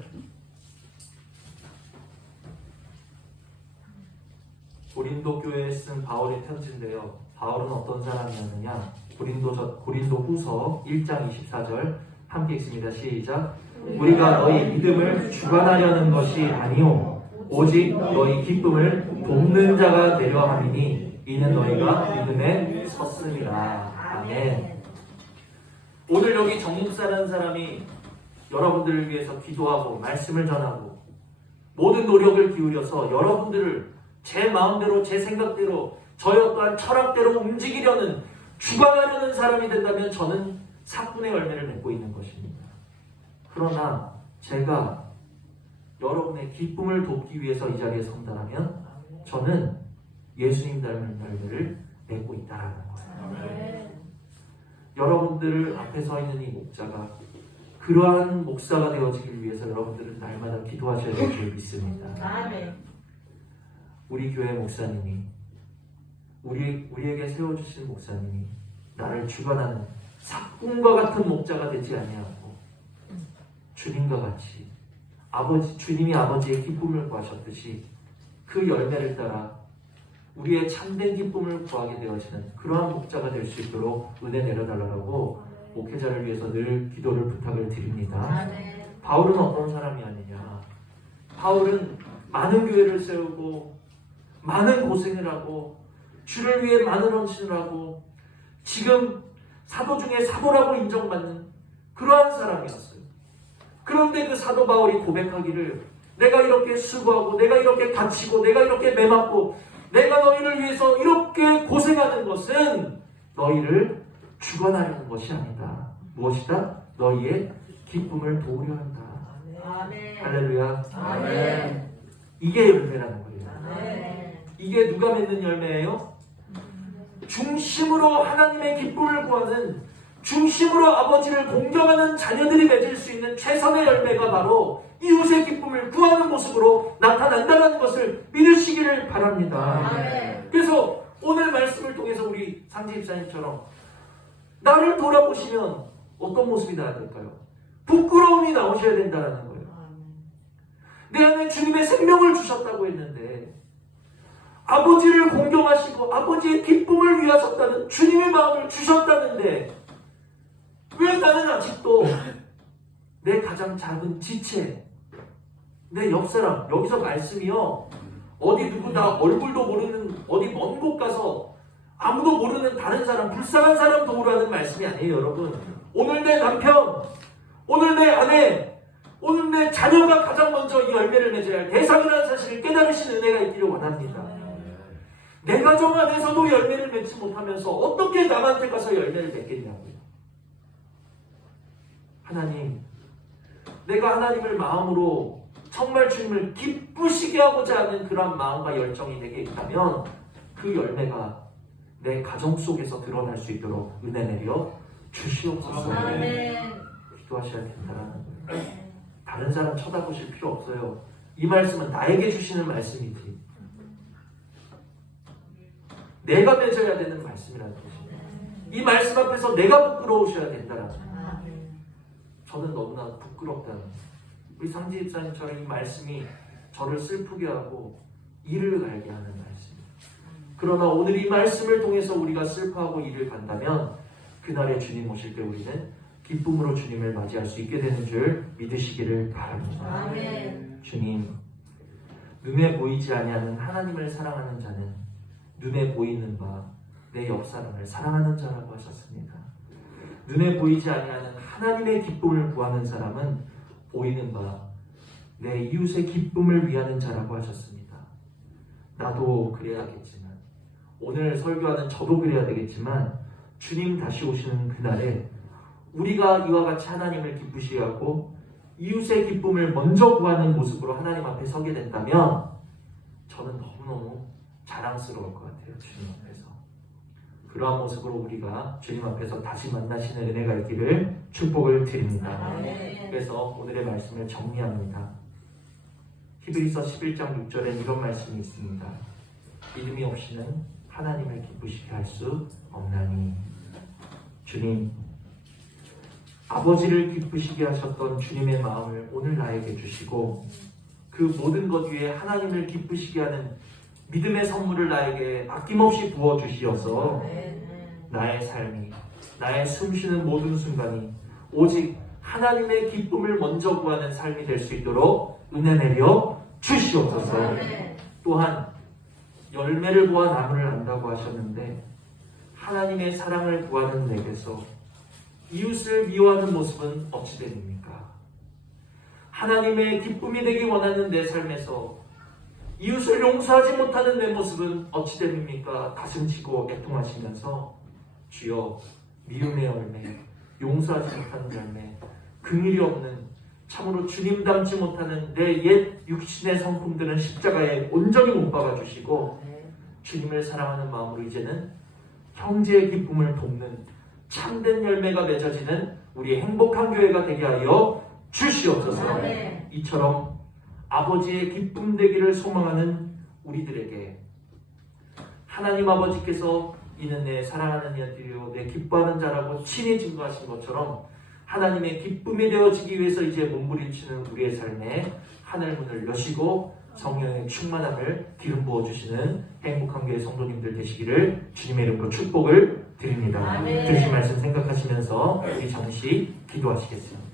고린도 교회에 쓴 바울의 편지인데요. 바울은 어떤 사람이었느냐? 고린도후서 1장 24절 함께 읽습니다. 시작. 우리가 너희 믿음을 주관하려는 것이 아니오 오직 너희 기쁨을 돕는 자가 되려 함이니 이는 너희가 믿음에 섰음이라. 아멘. 오늘 여기 정목사라는 사람이 여러분들을 위해서 기도하고 말씀을 전하고 모든 노력을 기울여서 여러분들을 제 마음대로, 제 생각대로, 저의 어떠한 철학대로 움직이려는, 주관하려는 사람이 된다면 저는 사뿐의 열매를 맺고 있는 것입니다. 그러나 제가 여러분의 기쁨을 돕기 위해서 이 자리에 선다면 저는 예수님 닮은 열매를 맺고 있다는 거예요. 여러분들 앞에 서 있는 이 목자가 그러한 목사가 되어지기 위해서 여러분들은 날마다 기도하셔야 될 줄 믿습니다. 우리 교회 목사님이, 우리에게 세워주신 목사님이 나를 주관하는 삭군과 같은 목자가 되지 아니하고 주님과 같이 주님이 아버지의 기쁨을 구하셨듯이 그 열매를 따라 우리의 참된 기쁨을 구하게 되어지는 그러한 목자가 될 수 있도록 은혜 내려달라고 목회자를 위해서 늘 기도를 부탁을 드립니다. 바울은 어떤 사람이었느냐? 바울은 많은 교회를 세우고 많은 고생을 하고 주를 위해 많은 헌신을 하고 지금 사도 중에 사도라고 인정받는 그러한 사람이었어요. 그런데 그 사도 바울이 고백하기를 내가 이렇게 수고하고 내가 이렇게 갇히고 내가 이렇게 매맞고 내가 너희를 위해서 이렇게 고생하는 것은 너희를 주관하려는 것이 아니다. 무엇이다? 너희의 기쁨을 도우려 한다. 아멘. 할렐루야. 아멘. 이게 열매라는 거예요. 아멘. 이게 누가 맺는 열매예요? 중심으로 하나님의 기쁨을 구하는, 중심으로 아버지를 공경하는 자녀들이 맺을 수 있는 최선의 열매가 바로 이웃의 기쁨을 구하는 모습으로 나타난다는 것을 믿으시기를 바랍니다. 아멘. 그래서 오늘 말씀을 통해서 우리 상지 집사님처럼 나를 돌아보시면 어떤 모습이 나야 될까요? 부끄러움이 나오셔야 된다는 거예요. 내 안에 주님의 생명을 주셨다고 했는데 아버지를 공경하시고 아버지의 기쁨을 위하셨다는 주님의 마음을 주셨다는데 왜 나는 아직도 내 가장 작은 지체, 내 옆사람, 여기서 말씀이요 어디 누구 나 얼굴도 모르는 어디 먼 곳 가서 아무도 모르는 다른 사람, 불쌍한 사람 도우라는 말씀이 아니에요. 여러분, 오늘 내 남편, 오늘 내 아내, 오늘 내 자녀가 가장 먼저 이 열매를 맺어야 할 대상이라는 사실을 깨달으신 은혜가 있기를 원합니다. 내 가정 안에서도 열매를 맺지 못하면서 어떻게 남한테 가서 열매를 맺겠냐고요. 하나님, 내가 하나님을 마음으로 정말 주님을 기쁘시게 하고자 하는 그런 마음과 열정이 내게 있다면 그 열매가 내 가정 속에서 드러날 수 있도록 은혜 내려 주시옵소서. 아멘. 기도하셔야 된다는 거예요. 다른 사람 쳐다보실 필요 없어요. 이 말씀은 나에게 주시는 말씀이지. 내가 맺어야 되는 말씀이라는 것입니다. 이 말씀 앞에서 내가 부끄러우셔야 된다라는 거예요. 저는 너무나 부끄럽다는 거예요. 우리 상지 집사님처럼 이 말씀이 저를 슬프게 하고 이를 갈게 하는 말씀이에요. 그러나 오늘 이 말씀을 통해서 우리가 슬퍼하고 이를 간다면 그날에 주님 오실 때 우리는 기쁨으로 주님을 맞이할 수 있게 되는 줄 믿으시기를 바랍니다. 아멘. 주님, 눈에 보이지 아니하는 하나님을 사랑하는 자는 눈에 보이는 바 내 옆사람을 사랑하는 자라고 하셨습니다. 눈에 보이지 아니하는 하나님의 기쁨을 구하는 사람은 보이는 바 내 이웃의 기쁨을 위하는 자라고 하셨습니다. 나도 그래야겠지만, 오늘 설교하는 저도 그래야 되겠지만, 주님 다시 오시는 그날에 우리가 이와 같이 하나님을 기쁘시게 하고 이웃의 기쁨을 먼저 구하는 모습으로 하나님 앞에 서게 된다면 저는 너무너무 자랑스러울 것 같아요. 주님 앞에서. 그러한 모습으로 우리가 주님 앞에서 다시 만나시는 은혜가 있기를 축복을 드립니다. 아멘. 그래서 오늘의 말씀을 정리합니다. 히브리서 11장 6절에 이런 말씀이 있습니다. 믿음이 없이는 하나님을 기쁘시게 할 수 없나니. 주님, 아버지를 기쁘시게 하셨던 주님의 마음을 오늘 나에게 주시고 그 모든 것 위에 하나님을 기쁘시게 하는 믿음의 선물을 나에게 아낌없이 부어주시어서 나의 삶이, 나의 숨쉬는 모든 순간이 오직 하나님의 기쁨을 먼저 구하는 삶이 될 수 있도록 은혜 내려 주시옵소서. 또한 열매를 보아 나무를 안다고 하셨는데 하나님의 사랑을 구하는 내게서 이웃을 미워하는 모습은 어찌 됩니까? 하나님의 기쁨이 되기 원하는 내 삶에서 이웃을 용서하지 못하는 내 모습은 어찌 됩니까? 가슴치고 애통하시면서 주여, 미움의 열매, 용서하지 못하는 열매, 긍휼이 없는, 참으로 주님 닮지 못하는 내 옛 육신의 성품들은 십자가에 온전히 못 박아주시고 주님을 사랑하는 마음으로 이제는 형제의 기쁨을 돕는 참된 열매가 맺어지는 우리의 행복한 교회가 되게 하여 주시옵소서. 이처럼 아버지의 기쁨 되기를 소망하는 우리들에게 하나님 아버지께서 이는 내 사랑하는 아들이요 내 기뻐하는 자라고 친히 증거하신 것처럼 하나님의 기쁨이 되어지기 위해서 이제 몸부림치는 우리의 삶에 하늘문을 여시고 성령의 충만함을 기름 부어주시는 행복한 교회 성도님들 되시기를 주님의 이름으로 축복을 드립니다. 들으신 말씀 생각하시면서 우리 잠시 기도하시겠습니다.